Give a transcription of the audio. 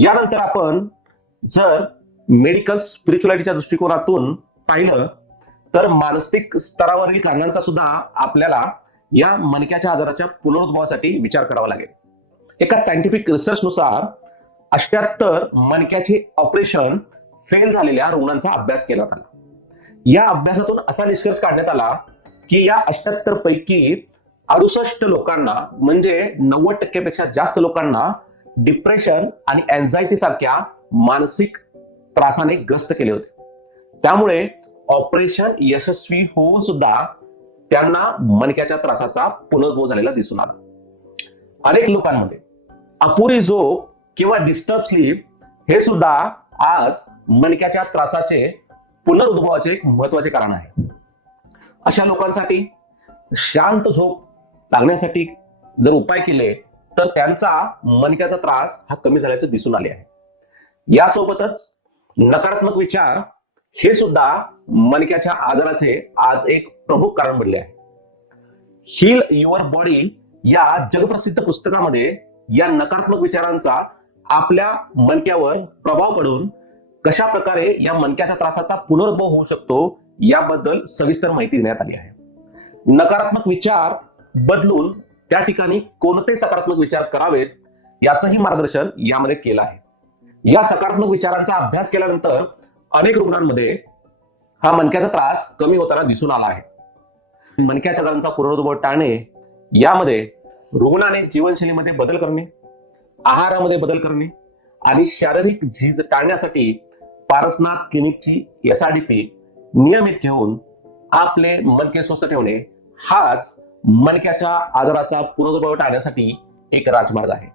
यानंतर आपण जर मेडिकल स्पिरिच्युअलिटीच्या दृष्टिकोनातून पाहिलं तर मानसिक स्तरावरील कारणांचा सुद्धा आपल्याला या मणक्याच्या आजाराच्या पुनरुद्भवासाठी विचार करावा लागेल. एका सायंटिफिक रिसर्च नुसार अष्ट्याहत्तर मणक्याचे ऑपरेशन फेल झालेल्या रुग्णांचा अभ्यास केला आला या अभ्यासातून असा निष्कर्ष काढण्यात आला की या अष्ट्याहत्तर पैकी अडुसष्ट लोकांना म्हणजे नव्वद टक्केपेक्षा जास्त लोकांना डिप्रेशन आणि अँझायटी सारख्या मानसिक त्रासाने ग्रस्त केले होते. त्यामुळे ऑपरेशन यशस्वी होऊन सुद्धा त्यांना मणक्याच्या त्रासाचा पुनर्भव झालेला दिसून आला. अनेक लोकांमध्ये अपुरी झोप किंवा डिस्टर्ब स्लीप हे सुद्धा आज मणक्याच्या त्रासाचे पुनरुद्भवाचे एक महत्त्वाचे कारण आहे. अशा लोकांसाठी शांत झोप लागण्यासाठी जर उपाय केले तर त्यांचा मणक्याचा त्रास हा कमी झाल्याचे दिसून आले आहे. यासोबतच नकारात्मक विचार हे सुद्धा मणक्याच्या आजाराचे आज एक प्रमुख कारण बनले आहे. हिल युअर बॉडी या जगप्रसिद्ध पुस्तकामध्ये या नकारात्मक विचारांचा आपल्या मणक्यावर प्रभाव पडून कशा प्रकारे या मणक्याच्या त्रासाचा पुनर्भव होऊ शकतो याबद्दल सविस्तर माहिती देण्यात आली आहे. नकारात्मक विचार बदलून त्या ठिकाणी कोणते सकारात्मक विचार करावेत याचंही मार्गदर्शन यामध्ये केलं आहे. या सकारात्मक विचारांचा अभ्यास केल्यानंतर अनेक रुग्णांमध्ये हा मणक्याचा त्रास कमी होताना दिसून आला आहे. मणक्याच्या आजारांचा पुनरुद्भव टाळणे यामध्ये रुग्णाने जीवनशैलीमध्ये बदल करणे आहारामध्ये बदल करणे आणि शारीरिक झीज टाळण्यासाठी पारसनाथ क्लिनिकची एसआरडीपी नियमित घेऊन आपले मनके स्वस्थ ठेवणे हाच मणक्याच्या आजाराचा पुनरुद्भव टाळण्यासाठी एक राजमार्ग आहे.